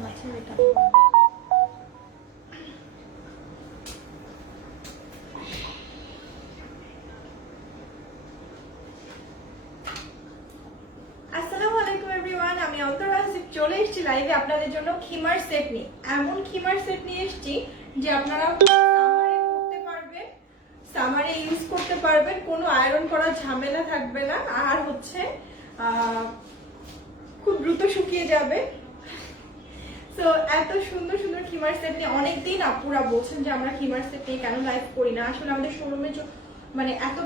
মাছের এটা চলে এসেছি লাইভে আপনাদের জন্য খিমার সেট নিয়ে। এমন খিমার সেট নিয়ে এসেছি যে আপনারা সামারে করতে পারবেন, সামারে ইউজ করতে পারবেন, কোনো আয়রন করার ঝামেলা থাকবে না, আর হচ্ছে খুব দ্রুত শুকিয়ে যাবে। তো এত সুন্দর সুন্দর খিমার সেট নিয়ে অনেকদিন আপুরা বলছেন যে আমরা খিমার সেট নিয়ে কেন লাইভ করি না। আসলে আমাদের শোরুমে মানে এত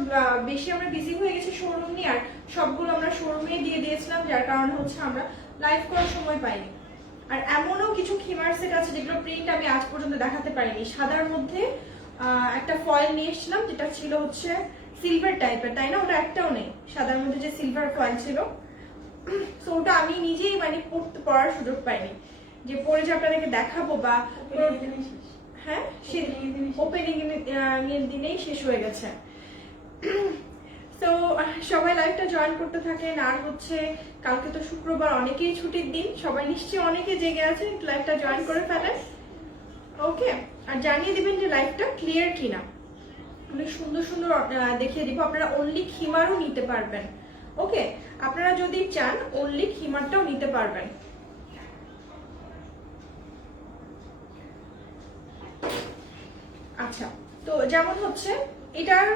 বেশি আমরা বিজি হয়ে গেছি শোরুম নিয়ে, আর সবগুলো আমরা শোরুমে দিয়ে দিয়েছিলাম, যার কারণে হচ্ছে আমরা লাইভ করার সময় পাইনি। আর এমনও কিছু খিমার সেট আছে যেগুলো প্রিন্ট আমি আজ পর্যন্ত দেখাতে পারিনি। সাদার মধ্যে একটা ফয়েল নিয়ে এসেছিলাম, যেটা ছিল হচ্ছে সিলভার টাইপের, তাই না? ওটা একটাও নেই, সাদার মধ্যে যে সিলভার ফয়েল ছিল। তো ওটা আমি নিজেই মানে পড়ার সুযোগ পাইনি, যে পরে যে আপনাদেরকে দেখাবো বা হ্যাঁ সে ওপেনিং এর দিনেই শেষ হয়ে গেছে। তো সবাই লাইভটা জয়েন করতে থাকেন। আর হচ্ছে কালকে তো শুক্রবার, অনেকেই ছুটির দিন, সবাই নিশ্চয়ই অনেকে জেগে আছে, লাইভটা জয়েন করে ফেলেন। ওকে, আর জানিয়ে দিবেন যে লাইভটা ক্লিয়ার কিনা। অনেক সুন্দর সুন্দর দেখিয়ে দিব। আপনারা অনলি খিমারও নিতে পারবেন। ওকে, আপনারা যদি চান অনলি খিমারটাও নিতে পারবেন। আচ্ছা, তো যেমন হচ্ছে এটার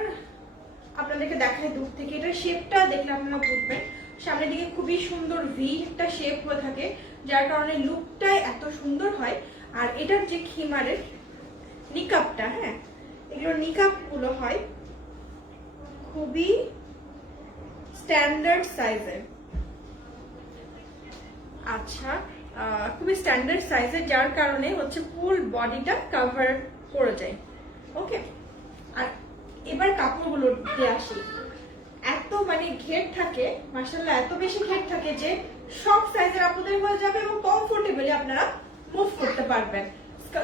আপনাদেরকে দেখায় দূর থেকে, এটার শেপটা দেখলে আপনারা বুঝবেন। সামনের দিকে খুবই সুন্দর ভি একটা শেপ হয়ে থাকে, যার কারণে লুকটাই এত সুন্দর হয়। আর এটার যে খিমারের নিকাপটা, হ্যাঁ এগুলোর নিকাপ গুলো হয় খুবই স্ট্যান্ডার্ড সাইজের। আচ্ছা, খুবই স্ট্যান্ডার্ড সাইজের, যার কারণে হচ্ছে ফুল বডিটা কভার করে যায়। ওকে, আর এবার কাপড়গুলো দিয়ে আসি। এত মানে ঘের থাকে, মাশাআল্লাহ এত বেশি ঘের থাকে যে সব সাইজের আপনাদের হয়ে যাবে এবং কমফোর্টেবলি আপনারা মুভ করতে পারবেন।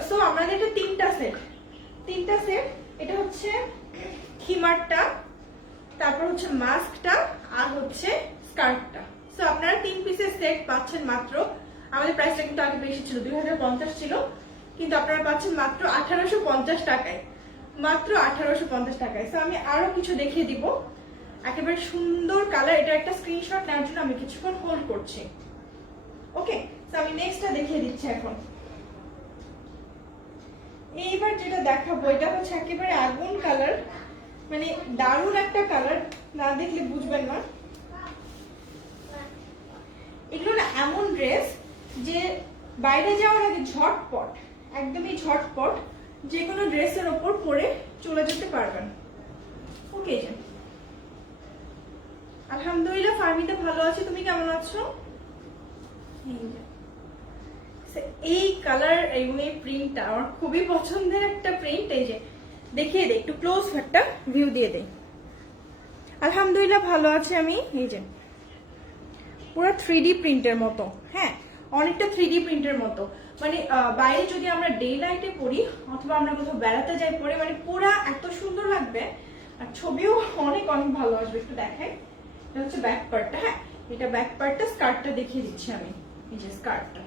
সো আমাদের এটা তিনটা সেট। এটা হচ্ছে খিমারটা, তারপর হচ্ছে মাস্কটা, আর হচ্ছে স্কার্টটা। সো আপনারা 3 পিসের সেট পাচ্ছেন মাত্র। আমাদের প্রাইসটা কিন্তু আগে বেশি ছিল, 2050 ছিল, কিন্তু আপনারা পাচ্ছেন মাত্র 1850 টাকায়, মাত্র 1850 টাকায়। সো আমি আরো কিছু দেখিয়ে দিব, একেবারে সুন্দর কালার। এটা একটা স্ক্রিনশট নেওয়ার জন্য আমি কিছুক্ষণ হোল্ড করছি। ওকে, তো আমি নেক্সটটা দেখিয়ে দিচ্ছি এখন। এইবার যেটা দেখাবো এটা হচ্ছে একেবারে আগুন কালার, মানে দারুণ একটা কালার, না দেখলে বুঝবেন না। এগুলো না এমন ড্রেস যে বাইরে যাওয়ার আগে ঝটপট, একদমই ঝটপট যে কোনো ড্রেসের ওপর পরে চলে যেতে পারবেন। ওকে, আলহামদুলিল্লাহ ফার্মিতে ভালো আছি, তুমি কেমন আছো? এই কালার এবং এই প্রিন্টটা আমার খুবই পছন্দের একটা প্রিন্ট। এই যে দেখিয়ে দেই, একটু ক্লোজ একটা ভিউ দিয়ে দেই। আলহামদুলিল্লাহ ভালো আছি আমি। এই যে পুরো 3D প্রিন্টের মতো, হ্যাঁ অনেকটা 3D প্রিন্টের মতো। মানে বাইরে যদি আমরা ডে লাইটে পরি অথবা আমরা কোথাও বেড়াতে যাই পরে, মানে পুরা এত সুন্দর লাগবে, আর ছবিও অনেক অনেক ভালো আসবে। একটু দেখাই, এটা হচ্ছে ব্যাক পার্টটা। হ্যাঁ, এটা ব্যাক পার্টটা, স্কার্টটা দেখিয়ে দিচ্ছি আমি। এই যে স্কার্টটা।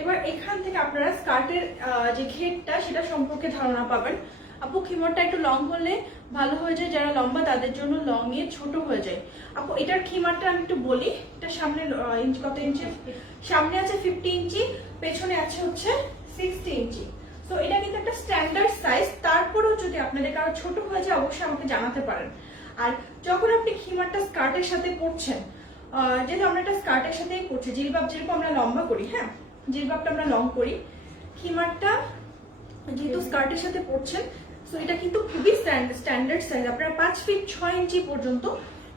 এবার এখান থেকে আপনারা স্কার্টের যে ঘেরটা সেটা সম্পর্কে ধারণা পাবেন। আপু খিমারটা একটু লং হলে ভালো হয়ে যায়, যারা লম্বা তাদের জন্য লং এ ছোট হয়ে যায়। আপু এটার খিমারটা আমি একটু বলি, এটা সামনে ইঞ্চি কত ইঞ্চি? সামনে আছে 50 ইঞ্চি, পেছনে আছে হচ্ছে 60 ইঞ্চি। তো এটা কিন্তু একটা স্ট্যান্ডার্ড সাইজ। তারপরেও যদি আপনাদের কারো ছোট হয়ে যায় অবশ্যই আমাকে জানাতে পারেন। আর যখন আপনি খিমারটা স্কার্টের সাথে পরছেন, যেহেতু আমরা একটা স্কার্টের সাথেই পরছি, জিলবাব যেরকম আমরা লম্বা করি, হ্যাঁ জিলবাবটা আমরা লং করি, খিমারটা যেহেতু স্কার্টের সাথে পরছেন, সো এটা কিন্তু খুবই স্ট্যান্ডার্ড সাইজ। আপনারা 5 ফিট 6 ইঞ্চি পর্যন্ত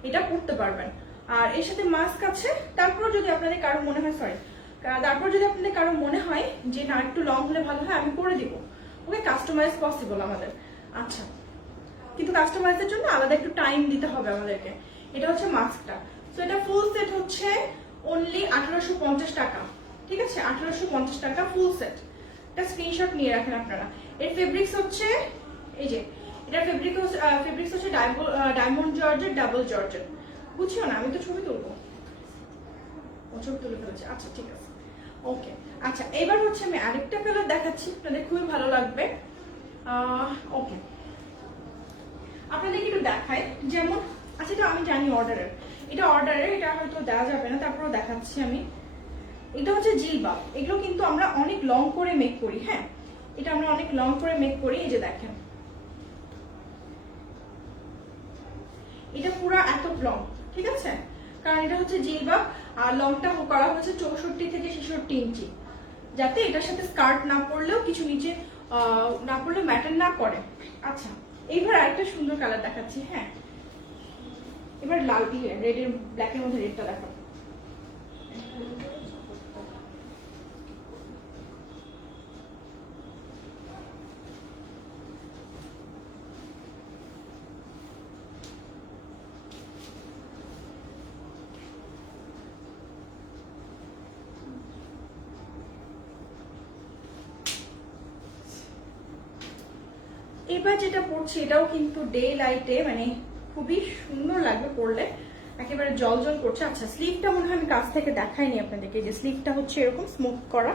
এটা পরতে পারবেন। আর এর সাথে মাস্ক আছে। তারপর যদি আপনাদের কারো মনে হয় যে না একটু লং হলে ভালো হয়, আমি করে দিব। ওকে, কাস্টমাইজ পসিবল আমাদের। আচ্ছা, কিন্তু কাস্টমাইজের জন্য আলাদা একটু টাইম দিতে হবে আমাদেরকে। এটা হচ্ছে মাস্কটা। সো এটা ফুল সেট হচ্ছে অনলি 1850 টাকা। ঠিক আছে, 1850 টাকা ফুল সেট। এটা স্ক্রিনশট নিয়ে রাখেন আপনারা। এর ফেব্রিক্স হচ্ছে এই যে, এটা ফেব্রিক্স হচ্ছে ডায়মন্ড জর্জেট, ডাবল জর্জেট। বুঝছো না, আমি তো ছবি তুলবো, ও ছবি তুলে ফেলেছে। আচ্ছা ঠিক আছে, ওকে, আচ্ছা এবার হচ্ছে আমি আরেকটা কালার দেখাচ্ছি, আপনাদের খুবই ভালো লাগবে। ওকে, আপনাদেরকে একটু দেখাই, যেমন আচ্ছা এটা আমি জানি অর্ডারের, এটা হয়তো দেওয়া যাবে না, তারপরেও দেখাচ্ছি আমি। এটা হচ্ছে জিলবাব, এগুলো কিন্তু আমরা অনেক লং করে মেক করি। হ্যাঁ, এটা আমরা অনেক লং করে মেক করি। এই যে দেখেন, এটা পুরো এত লং, ঠিক আছে, কারণ এটা হচ্ছে জিলবাব আর লংটা করা হয়েছে 64 থেকে 66 ইঞ্চি, যাতে এটার সাথে স্কার্ট না পরলেও কিছু নিচে না পরলে ম্যাটার না করে। আচ্ছা এইবার আরেকটা সুন্দর কালার দেখাচ্ছি। হ্যাঁ, এবার লাল দিয়ে রেডের ব্ল্যাকের মধ্যে রেডটা দেখাবো। এবার যেটা পড়ছি এটাও কিন্তু ডে লাইটে মানে খুবই সুন্দর লাগবে পরলে, একেবারে জল জল করছে। আচ্ছা স্লিভটা মনে হয় আমি কাছ থেকে দেখাইনি আপনাদেরকে, যে স্লিভটা হচ্ছে এরকম স্মোক করা।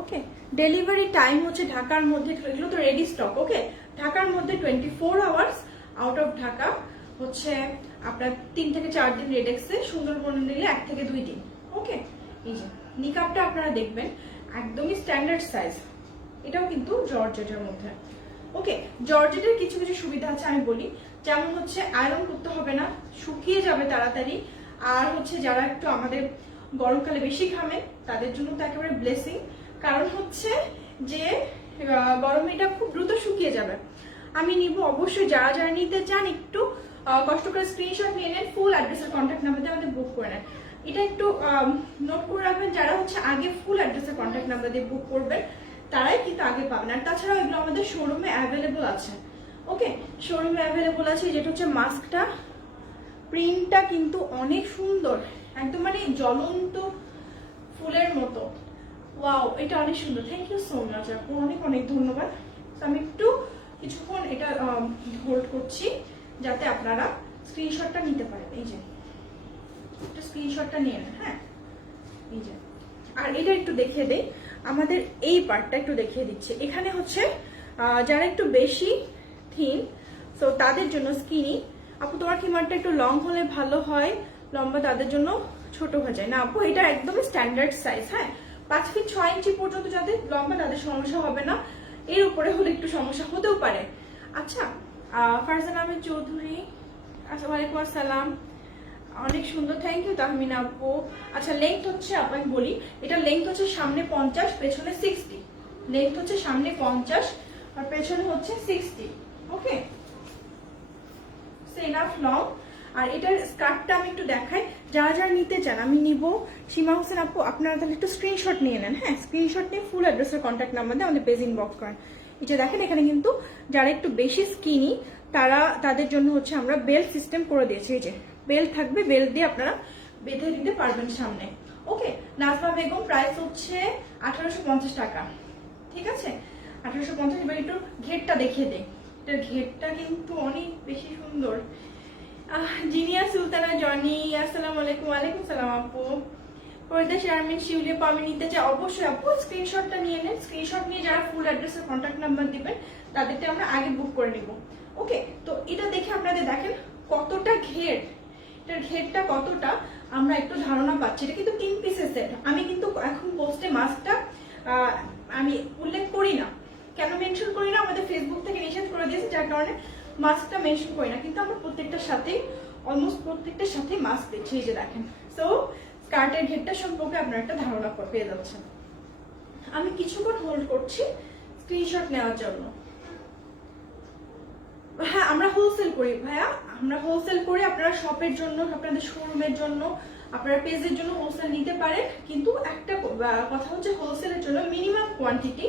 ওকে, ডেলিভারি টাইম হচ্ছে ঢাকার মধ্যে, এগুলো তো রেডি স্টক। ওকে, ঢাকার মধ্যে 24 আওয়ার্স, আউট অফ ঢাকা হচ্ছে আপনার 3 থেকে 4 দিন রেডেক্সে, সুন্দরবনে নিলে 1 থেকে 2 দিন। ওকে, এই যে নিকাপটা আপনারা দেখবেন একদমই স্ট্যান্ডার্ড সাইজ, এটাও কিন্তু জর্জেটের মধ্যে। ওকে, জর্জেটের কিছু কিছু সুবিধা আছে আমি বলি, যেমন হচ্ছে আয়রন করতে হবে না, শুকিয়ে যাবে তাড়াতাড়ি। আর হচ্ছে যারা একটু আমাদের গরমকালে বেশি ঘামেন তাদের জন্য তো একেবারে ব্লেসিং, কারণ হচ্ছে যে গরমে এটা খুব দ্রুত শুকিয়ে যাবে। আমি নিব অবশ্যই, যারা যারা নিতে চান একটু কষ্ট করে স্ক্রিনশট নিয়ে নেন, ফুল অ্যাড্রেসের কন্ট্যাক্ট নাম্বার দিয়ে আমাদের বুক করে নেন। এটা একটু নোট করে রাখবেন, যারা হচ্ছে আগে ফুল অ্যাড্রেসের কন্ট্যাক্ট নাম্বার দিয়ে বুক করবেন তারাই কিন্তু আগে পাবেন। আর তাছাড়াও এগুলো আমাদের শোরুমে অ্যাভেলেবল আছে। ওকে, শোরুমে অ্যাভেলেবল আছে। যেটা হচ্ছে মাস্কটা, প্রিন্টটা কিন্তু অনেক সুন্দর, একদম মানে জ্বলন্ত ফুলের মতো। ওয়াও, এটা অনেক সুন্দর, থ্যাংক ইউ সো মাচ আপু, অনেক অনেক ধন্যবাদ। আমি একটু কিছুক্ষণ এটা হোল্ড করছি যাতে আপনারা স্ক্রিনশটটা নিতে পারেন। এই যে একটু স্ক্রিনশটটা নিয়ে নেন। হ্যাঁ, এই যে, আর এটা একটু দেখিয়ে দেই, আমাদের এই পার্টটা একটু দেখিয়ে দিচ্ছে। এখানে হচ্ছে যারা একটু বেশি থিন, সো তাদের জন্য স্কিনি। আপু তোমার কিমারটা একটু লং হলে ভালো হয়, লম্বা তাদের জন্য ছোট হয়ে যায় না আপু, এটা একদমই স্ট্যান্ডার্ড সাইজ। হ্যাঁ, 5 ফিট 6 ইঞ্চি পর্যন্ত যাদের লম্বা তাদের সমস্যা হবে না, এর উপরে হলে একটু সমস্যা হতেও পারে। আচ্ছা, ফারজানা আহমেদ চৌধুরী, আচ্ছা ওয়ালাইকুম আসসালাম, অনেক সুন্দর, থ্যাংক ইউ তাহমিনা আপু। আচ্ছা লেংথ হচ্ছে আপনাকে বলি, এটা লেংথ হচ্ছে সামনে 50 পেছনে 60, লেংথ হচ্ছে সামনে 50 আর পেছনে হচ্ছে 60। ওকে, এনাফ লং। আর এটার স্কার্টটা আমি একটু দেখাই, যারা যারা নিতে চান আমি নিব। সীমা হোসেন আপু আপনারা তাহলে একটু স্ক্রিনশট নিয়ে নেন। হ্যাঁ, স্ক্রিনশট নিয়ে ফুল অ্যাড্রেসের কন্ট্যাক্ট নাম্বার দিয়ে আমাদের পেজ ইনবক্স করেন। এই যে দেখেন, এখানে কিন্তু যারা একটু বেশি স্কিনি তাদের জন্য হচ্ছে আমরা বেল্ট সিস্টেম করে দিয়েছি। এই যে বেল্ট থাকবে, বেল্ট দিয়ে আপনারা বেঁধে দিতে পারবেন সামনে। ওকে, নাজমা বেগম, প্রাইস হচ্ছে 1850 টাকা। ঠিক আছে, 1850। এবার একটু ঘেরটা দেখিয়ে দেয়, এটার ঘেরটা কিন্তু অনেক বেশি সুন্দর। জিনিয়া সুলতানা জনি, আসসালামু আলাইকুম। ওয়ালাইকুম সালাম আপু। ফরিদা শারমিন শিউলি আপু, আমি নিতে চাই। অবশ্যই আপু স্ক্রিনশটটা নিয়ে নেন, স্ক্রিনশট নিয়ে যারা ফুল অ্যাড্রেসের কন্ট্যাক্ট নাম্বার দিবেন তাদেরকে আমরা আগে বুক করে নিব। ওকে, তো এটা দেখে আপনাদের দেখেন কতটা ঘের, এটার ঘেরটা কতটা আমরা একটু ধারণা পাচ্ছি। এটা কিন্তু 3 পিসের সেট। আমি কিন্তু এখন পোস্টে মাস্কটা আমি উল্লেখ করি না, কেন মেনশন করি না, আমাদের ফেসবুক থেকে নিষেধ করে দিয়েছে, যার কারণে মাস্কটা মেনশন করি না, কিন্তু আমরা প্রত্যেকটার সাথে অলমোস্ট প্রত্যেকটার সাথে মাস্ক দিচ্ছি। এই যে দেখেন, সো স্কার্টের ঘেরটা সম্পর্কে আপনার একটা ধারণা পেয়ে যাচ্ছেন। আমি কিছুক্ষণ হোল্ড করছি স্ক্রিনশট নেওয়ার জন্য। হ্যাঁ, আমরা হোলসেল করি ভাইয়া, আমরা হোলসেল করি। আপনারা শপের জন্য, আপনাদের শোরুমের জন্য, আপনারা পেজের জন্য হোলসেল নিতে পারেন, কিন্তু একটা কথা হচ্ছে হোলসেলের জন্য মিনিমাম কোয়ান্টিটি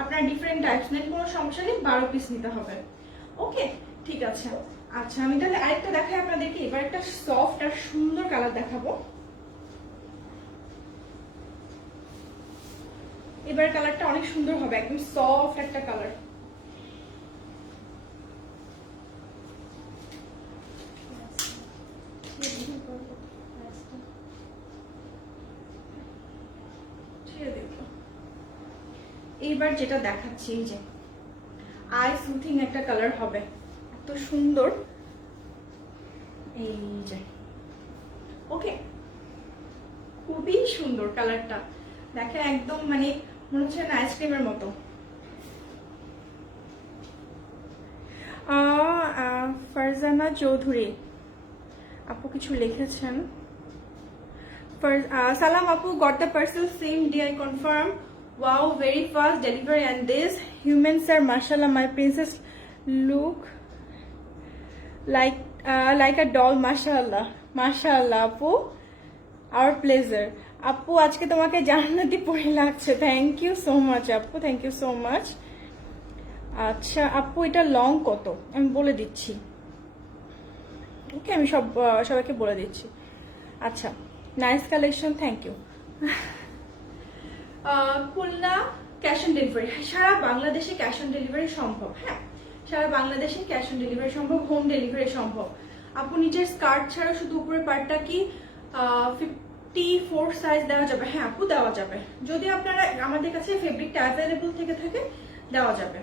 আপনারা ডিফারেন্ট টাইপস নেন, কোনো সমস্যা নেই, 12 পিস নিতে হবে। ওকে, ঠিক আছে। আচ্ছা আমি তাহলে আরেকটা দেখাই আপনাদেরকে, এবার একটা সফট আর সুন্দর কালার দেখাবো। এবার কালারটা অনেক সুন্দর হবে, একদম সফট একটা কালার। এইবার যেটা দেখাচ্ছি, এই যে আই সুথিং একটা কালার হবে, এত সুন্দর। এই যে ওকে, খুবই সুন্দর কালারটা, দেখেন একদম মানে মনে হচ্ছে না আইসক্রিমের মতো। ফারজানা চৌধুরী আপু কিছু লিখেছেন। Salam Apu, got the parcel same day, I confirm. Wow, very fast delivery. And this humans are mashallah, my princess look like a doll, mashallah. Mashallah Apu, our pleasure. Apu আজকে তোমাকে জান্নাতি পরি লাগছে, থ্যাংক ইউ সো মাচ আপু, thank you so much. আচ্ছা আপু এটা long কত আমি বলে দিচ্ছি, ওকে আমি সবাইকে বলে দিচ্ছি। আচ্ছা nice collection, thank you. Khulna cash on delivery, সারা বাংলাদেশে ক্যাশ অন ডেলিভারি সম্ভব। হ্যাঁ, সারা বাংলাদেশে ক্যাশ অন ডেলিভারি সম্ভব, হোম ডেলিভারি সম্ভব। আপু নিচের স্কার্ট ছাড়া শুধু উপরের পার্টটা কি 54 সাইজ দেওয়া যাবে? হ্যাঁ আপু দেওয়া যাবে, যদি আপনারা আমাদের কাছে ফেব্রিকটা অ্যাভেলেবল থেকে থাকে দেওয়া যাবে।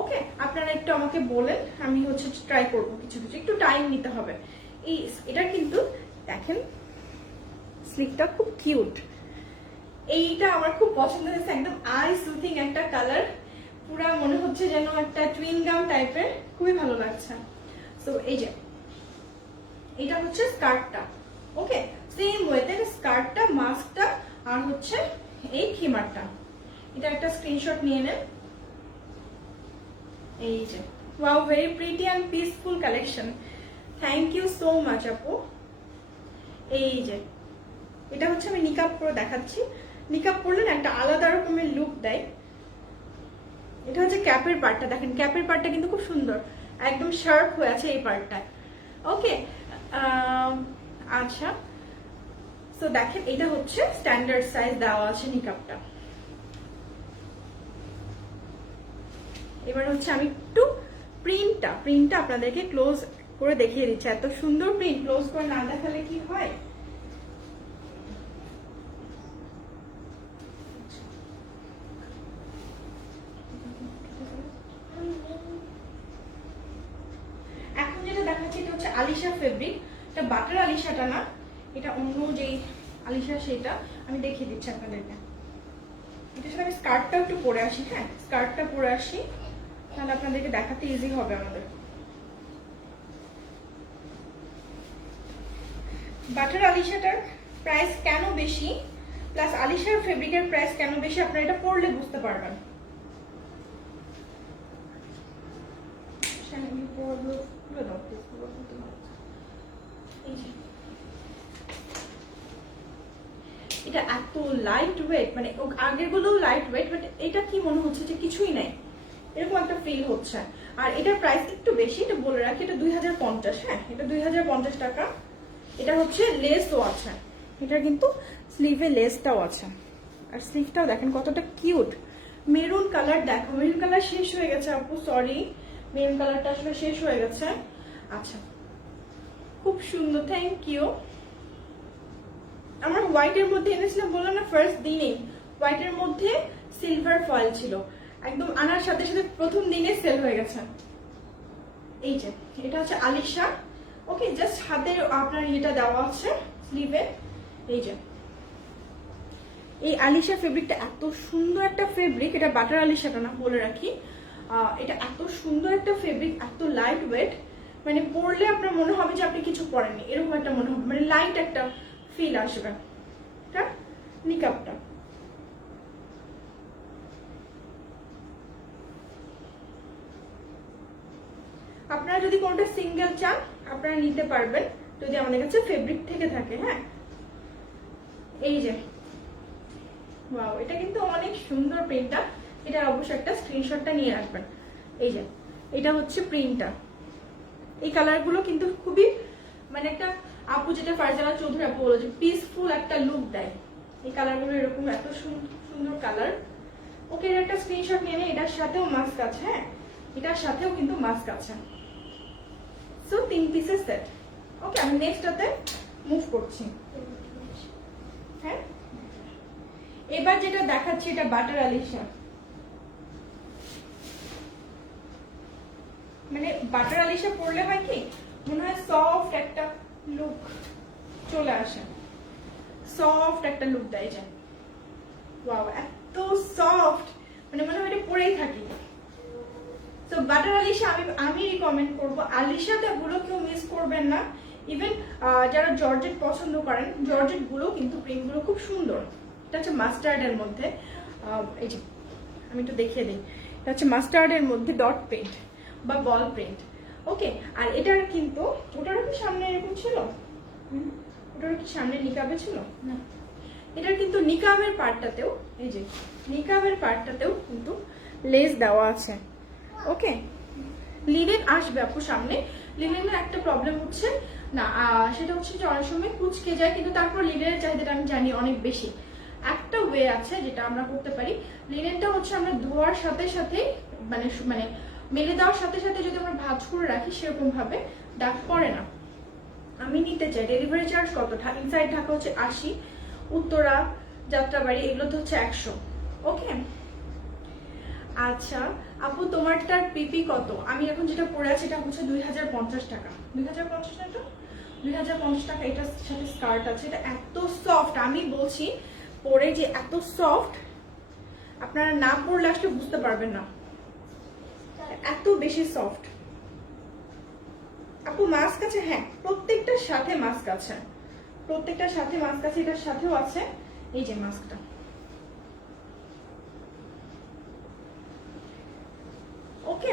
ওকে, আপনারা একটু আমাকে বলেন, আমি হচ্ছে ট্রাই করবো, কিছু কিছু একটু টাইম নিতে হবে। এটা কিন্তু দেখেন স্লিকটা খুব কিউট, এইটা আমার খুব পছন্দ হয়েছে, একদম আই সুথিং একটা কালার, পুরা মনে হচ্ছে যেন একটা টুইন গাম টাইপের, খুবই ভালো লাগছে। সো এই যে এটা হচ্ছে স্কার্টটা, ওকে সেম ওয়েতে স্কার্টটা, মাস্কটা আর হচ্ছে এই খিমারটা, এটা একটা স্ক্রিনশট নিয়ে নেন। এই যে wow, very pretty and peaceful collection, thank you so much আপু। এই যে এটা হচ্ছে আমি নিকাব পরে দেখাচ্ছি, নিকাব পরলে না একটা আলাদা রকমের লুক দেয়। এটা হচ্ছে ক্যাপের পার্টটা, দেখেন ক্যাপের পার্টটা কিন্তু খুব সুন্দর, একদম শার্প হয়ে আছে এই পার্টটা। ওকে আচ্ছা, সো দেখেন এটা হচ্ছে স্ট্যান্ডার্ড সাইজ দেওয়া আছে নিকাবটা। এবার হচ্ছে আমি একটু প্রিন্টটা আপনাদেরকে ক্লোজ করে দেখিয়ে দিচ্ছি, এত সুন্দর প্রিন্ট ক্লোজ করে না দেখালে কি হয়। এখন যেটা দেখাচ্ছি এটা হচ্ছে আলিশা ফেব্রিক, এটা বাটার আলিশাটা না, এটা অন্য যেই আলিশা সেটা আমি দেখিয়ে দিচ্ছি আপনাদেরকে। এটা সাথে আমি স্কার্টটা একটু পরে আসি, হ্যাঁ স্কার্টটা পরে আসি, তাহলে আপনাদেরকে দেখাতে ইজি হবে আমাদের। বাটার আলিশাটার প্রাইস কেন বেশি, প্লাস আলিশার ফেব্রিকের প্রাইস কেন বেশি, আপনারা এটা পরলে বুঝতে পারবেন। এটা এত লাইট ওয়েট, মানে আগের গুলো লাইট ওয়েট, বাট এটা কি মনে হচ্ছে যে কিছুই নাই, এরকম একটা ফিল হচ্ছে। আর এটার প্রাইস একটু বেশি, এটা বলে রাখি, এটা 2050। হ্যাঁ এটা 2050 টাকা। এটা হচ্ছে লেসও আছে, এটা কিন্তু স্লিভে লেসটাও আছে, আর স্লিভটাও দেখেন কতটা কিউট। মেরুন কালার, দেখো মেরুন কালার শেষ হয়ে গেছে আপু, সরি মেরুন কালারটা আসলে শেষ হয়ে গেছে। আচ্ছা খুব সুন্দর, থ্যাংক ইউ। আমরা হোয়াইটের মধ্যে এনেছিলাম, বললাম না ফার্স্ট দিনেই হোয়াইটের মধ্যে সিলভার ফয়েল ছিল, একদম আনার সাথে সাথে প্রথম দিনে সেল হয়ে গেছে। এই যে এটা হচ্ছে আলিশা, ওকে জাস্ট হাতে আপনার এটা দেওয়া আছে স্লিভে। এই যে এই আলিশা ফেব্রিকটা এত সুন্দর একটা ফেব্রিক, এটা বাটার আলিশাটা না বলে রাখি, এটা এত সুন্দর একটা ফেব্রিক, এত লাইট ওয়েট, মানে পরলে আপনার মনে হবে যে আপনি কিছু পরেননি, এরকম একটা মনে হবে, মানে লাইট একটা ফিল আসবে। এটা নিকাবটা, আপনারা যদি কোনটা সিঙ্গেল চান আপনারা নিতে পারবেন, যদি আমাদের কাছে ফেব্রিক থেকে থাকে। হ্যাঁ এই যে ওয়াও, এটা কিন্তু অনেক সুন্দর প্রিন্টটা, এটা অবশ্যই একটা স্ক্রিনশটটা নিয়ে রাখবেন। এই যে এটা হচ্ছে প্রিন্টটা, এই কালারগুলো কিন্তু খুবই মানে একটা আপু যেটা ফারজানা চৌধুরী আপু বলো যে পিসফুল একটা লুক দেয়, এই কালারগুলো এরকম এত সুন্দর কালার। ওকে এর একটা স্ক্রিনশট নিয়ে নিন, এটার সাথেও মাস্ক আছে, হ্যাঁ এটার সাথেও কিন্তু মাস্ক আছে। সো 3 পিসের সেট। ওকে আমি নেক্সটটাতে মুভ করছি। হ্যাঁ এবার যেটা দেখাচ্ছি এটা বাটার আলিশা, মানে বাটার আলিশা পরলে হয় কি মনে হয় সফট একটা লুক চলে আসে, সফট একটা লুক দেয় যায়। ওয়াও, এত সফট, মানে মনে হয় এটা পরেই থাকি। তো বাটার আলিশা আমি রিকমেন্ড করবো। আলিশাতে গুলো কেউ মিস করবেন না। ইভেন যারা জর্জেট পছন্দ করেন, জর্জেট গুলো কিন্তু প্রিন্ট গুলো খুব সুন্দর। এটা হচ্ছে মাস্টার্ড এর মধ্যে, এই যে আমি একটু দেখিয়ে দিই, এটা হচ্ছে মাস্টার্ড এর মধ্যে ডট প্রিন্ট বা বল প্রিন্ট। ওকে, আর এটার কিন্তু ওটারও কি সামনে এরকম ছিল, ওটারও কি সামনে নিকাবে ছিল না, এটার কিন্তু নিকাবের পার্টটাতেও, এই যে নিকাবের পার্টটাতেও কিন্তু লেস দেওয়া আছে। ওকে, লিনেন আসবে আপু সামনে। লিনেনের একটা প্রবলেম হচ্ছে না, সেটা হচ্ছে যে অনেক সময় কুচকে যায়, কিন্তু তারপর লিনেনের চাহিদাটা আমি জানি অনেক বেশি। একটা ওয়ে আছে যেটা আমরা করতে পারি, লিনেনটা হচ্ছে আমরা ধোয়ার সাথে সাথে মানে মানে মেলে দেওয়ার সাথে সাথে যদি আমরা ভাঁজ করে রাখি সেরকম ভাবে দাগ পড়ে না। আমি নিতে চাই। ডেলিভারি চার্জ কত? ইনসাইড ঢাকা হচ্ছে 80, উত্তরা, যাত্রাবাড়ি এগুলোতে হচ্ছে 100। ওকে, আচ্ছা আপু তোমারটার পিপি কত? আমি এখন যেটা পরে আছি এটা হচ্ছে 2050 টাকা। 2050 না, এটা 2050 টাকা। এটার সাথে স্কার্ট আছে। এটা এত সফট, আমি বলছি পরে যে এত সফট, আপনারা না পরলে আসলে বুঝতে পারবেন না, এত বেশি সফট। আপু মাস্ক আছে? হ্যাঁ, প্রত্যেকটার সাথে মাস্ক আছে, প্রত্যেকটার সাথে মাস্ক আছে। এটার সাথেও আছে এই যে মাস্কটা। ওকে,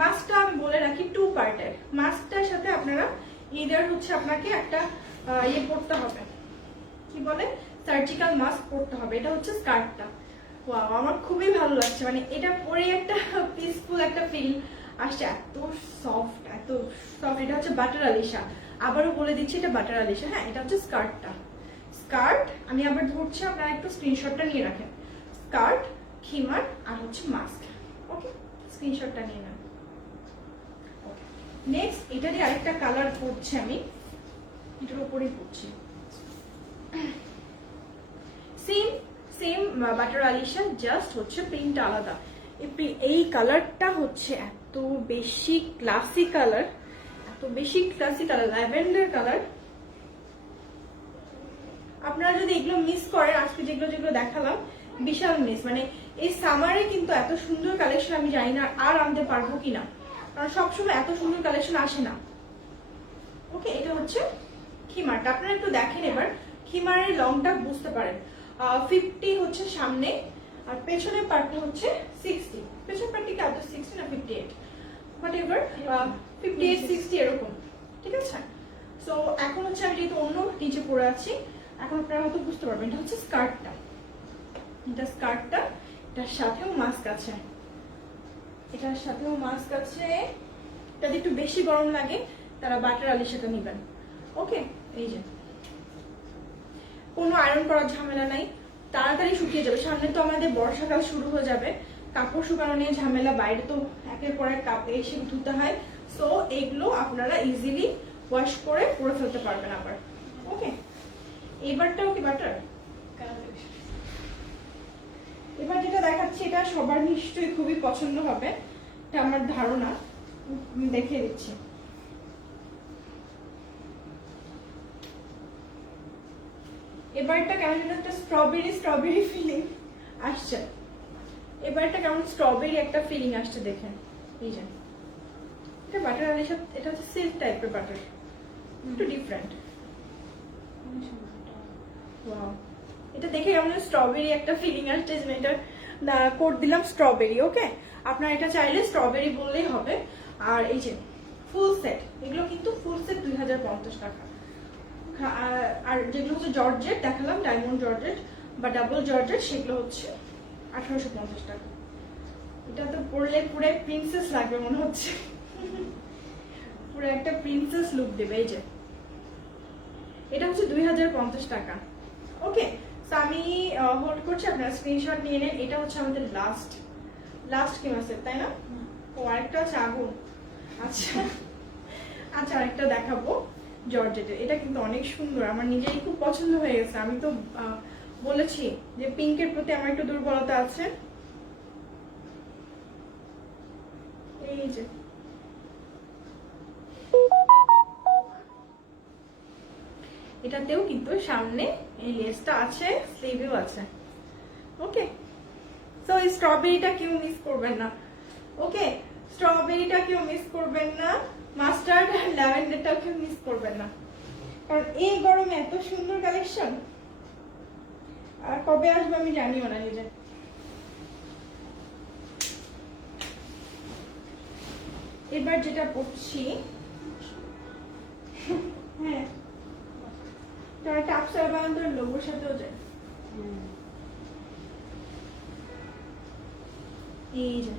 মাস্কটা আমি বলে রাখি 2 পার্টের। মাস্কটার সাথে আপনারা ইদার হচ্ছে আপনাকে একটা ইয়ে পড়তে হবে, কি বলে, সার্জিক্যাল মাস্ক পড়তে হবে। এটা হচ্ছে স্কার্টটা। ওয়াও, আমার খুবই ভালো লাগছে, মানে এটা পরে একটা পিসফুল একটা ফিল আসছে। এত সফট, এত সফট। এটা হচ্ছে বাটার আলিশা, আবারও বলে দিচ্ছি এটা বাটার আলিশা। হ্যাঁ, এটা হচ্ছে স্কার্টটা। স্কার্ট আমি আবার ধরছি, আপনারা একটু স্ক্রিনশটটা নিয়ে রাখেন। স্কার্ট, খিমার আর হচ্ছে মাস্ক। ওকে, স্ক্রিনশটটা নিয়ে নেন। নেক্সট এটারই আরেকটা কালার পড়ছি আমি, এটার উপরেই পড়ছি। Same same butter Alisha, just হচ্ছে প্রিন্ট আলাদা। এই কালারটা হচ্ছে এত বেশি ক্লাসি কালার, এত বেশি ক্লাসি কালার, ল্যাভেন্ডার কালার। আপনারা যদি এগুলো মিস করেন, আজকে যেগুলো যেগুলো দেখালাম বিশাল মিস। মানে এই সামারে কিন্তু এত সুন্দর কালেকশন আমি জানি না আর আনতে পারবো কিনা, কারণ সবসময় এত সুন্দর কালেকশন আসে না। ওকে, এটা হচ্ছে খিমারটা। আপনারা একটু দেখেন এবার, খিমারের লংটা বুঝতে পারেন। 50 হচ্ছে সামনে, আর পেছনের পার্টটা হচ্ছে 60। পেছনের পার্টটি কি আদৌ 60 না 58, বাট এবার 58 60 এরকম, ঠিক আছে। সো এখন হচ্ছে আমি যেহেতু অন্য নিচে পরে আছি, এখন আপনারা হয়তো বুঝতে পারবেন। এটা হচ্ছে স্কার্টটা, এটা স্কার্টটা, এটার সাথেও মাস্ক আছে, এটার সাথেও মাস্ক আছে। যদি একটু বেশি গরম লাগে তারা বাটার আলিশাটা নেবেন। ওকে, এই যে কোনো আয়রন করার ঝামেলা নাই, তাড়াতাড়ি শুকিয়ে যাবে। সামনে তো আমাদের বর্ষাকাল শুরু হয়ে যাবে, কাপড় শুকানো নিয়ে ঝামেলা, বাইরে তো একের পর এক কাপড় এসে ধুতে হয়। সো এগুলো আপনারা ইজিলি ওয়াশ করে পরে ফেলতে পারবেন আবার। ওকে, এবারটাও কি বাটার? এবার যেটা দেখাচ্ছি এটা সবার নিশ্চয়ই খুবই পছন্দ হবে, এটা আমার ধারণা। দেখিয়ে দিচ্ছি। এবারটা কেমন যেন একটা স্ট্রবেরি ফিলিং আসছে। এবারটা কেমন স্ট্রবেরি একটা ফিলিং আসছে, দেখেন। এই যে এটা বাটার আলিশা, এটা হচ্ছে সিল্ক টাইপের বাটার, একটু ডিফারেন্ট। ওয়াও, এটা দেখে কেমন স্ট্রবেরি একটা ফিলিং আসছে। এটা কোড দিলাম স্ট্রবেরি। ওকে, আপনার এটা চাইলে স্ট্রবেরি বললেই হবে। আর এই যে ফুল সেট, এগুলো কিন্তু ফুল সেট 2050 টাকা। আর যেগুলো হচ্ছে জর্জেট দেখালাম, ডায়মন্ড জর্জেট বা ডাবল জর্জেট, সেগুলো হচ্ছে 1850 টাকা। এটা তো পরলে পুরো প্রিন্সেস লাগবে মনে হচ্ছে, পুরো একটা প্রিন্সেস লুক দেবে। এই যে এটা হচ্ছে 2050 টাকা। ওকে, তো আমি হোল্ড করছি, আপনারা স্ক্রিনশট নিয়ে নেন। এটা হচ্ছে আমাদের লাস্ট কি মাসের, তাই না? ও আরেকটা আছে আগুন। আচ্ছা আচ্ছা, আরেকটা দেখাবো জর্জেটের। এটা কিন্তু অনেক সুন্দর, আমার নিজেই খুব পছন্দ হয়ে গেছে। আমি তো বলেছি যে পিঙ্কের প্রতি আমার একটু দুর্বলতা আছে। এই যে এটাতেও কিন্তু সামনে এই লেসটা আছে, স্লিভেও আছে। ওকে, সো এই স্ট্রবেরিটা কেউ মিস করবেন না। ওকে, স্ট্রবেরিটা কেউ মিস করবেন না, মাস্টার্ড আর ল্যাভেন্ডারটাও কেউ মিস করবেন না, কারণ এই গরমে এত সুন্দর কালেকশন আর কবে আসবে আমি জানিও না নিজে। এবার যেটা পড়ছি, হ্যাঁ তার একটা আপসার বানানোর লোগোর সাথেও যায়। এই যে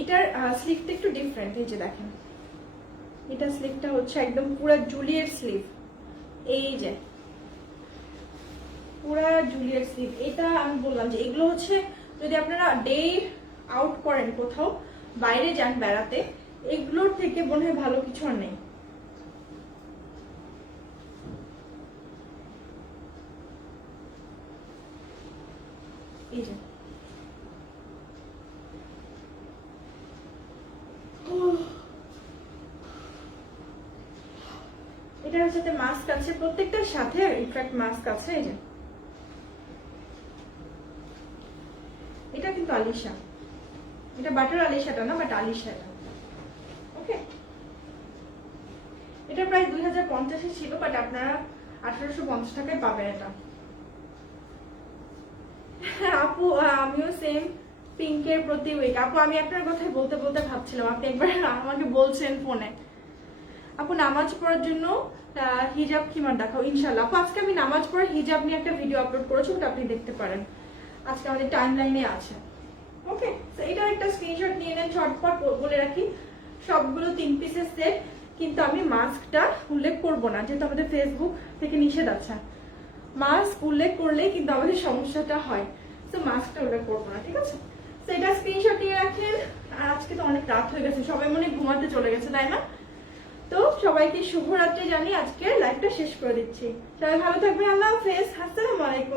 এটার স্লিভটা একটু ডিফারেন্ট, এই যে দেখেন এটা স্লিভটা হচ্ছে একদম পুরা জুলিয়েট স্লিভ, এই যে পুরা জুলিয়েট স্লিভ। এটা আমি বললাম যে এগুলো হচ্ছে যদি আপনারা ডে আউট করেন, কোথাও বাইরে যান বেড়াতে, এগুলোর থেকে মনে হয় ভালো কিছু আর নেই। এই যে এটার সাথে মাস্ক আছে, প্রত্যেকটার সাথে ইনফ্যাক্ট মাস্ক আছে। এই যে এটা কিন্তু আলিশা, এটা বাটার আলিশাটা না, বাট আলিশা এটা। ওকে, এটা প্রায় 2050 ছিল, বাট আপনারা 1850 টাকায় পাবেন এটা। আপু আমিও সেম পিঙ্কের প্রতি উইক। আপু আমি আপনার কথাই বলতে বলতে ভাবছিলাম, আপনি একবার আমাকে বলছেন ফোনে আপু নামাজ পড়ার জন্য হিজাব খিমার দেখাও। ইনশাল্লাহ আপু আজকে আমি নামাজ পড়ার হিজাব নিয়ে একটা ভিডিও আপলোড করেছি, ওটা আপনি দেখতে পারেন, আজকে আমাদের টাইম লাইনে আছে। ওকে, তো এটার একটা স্ক্রিনশট নিয়ে নেন ঝটপট। বলে রাখি সবগুলো 3 পিসের সেট, কিন্তু আমি মাস্কটা উল্লেখ করব না, যেহেতু আমাদের ফেসবুক থেকে নিষেধ আছে। মাস্ক উল্লেখ করলে কিন্তু আমাদের সমস্যাটা হয়, তো মাস্কটা উল্লেখ করবো না, ঠিক আছে? তো এটা স্ক্রিনশট নিয়ে রাখেন। আর আজকে তো অনেক রাত হয়ে গেছে, সবাই মনে ঘুমাতে চলে গেছে, তাই না? তো সবাইকে শুভরাত্রি জানিয়ে আজকের লাইভটা শেষ করে দিচ্ছি। সবাই ভালো থাকবেন, আল্লাহ হাফেজ, আসসালামু আলাইকুম।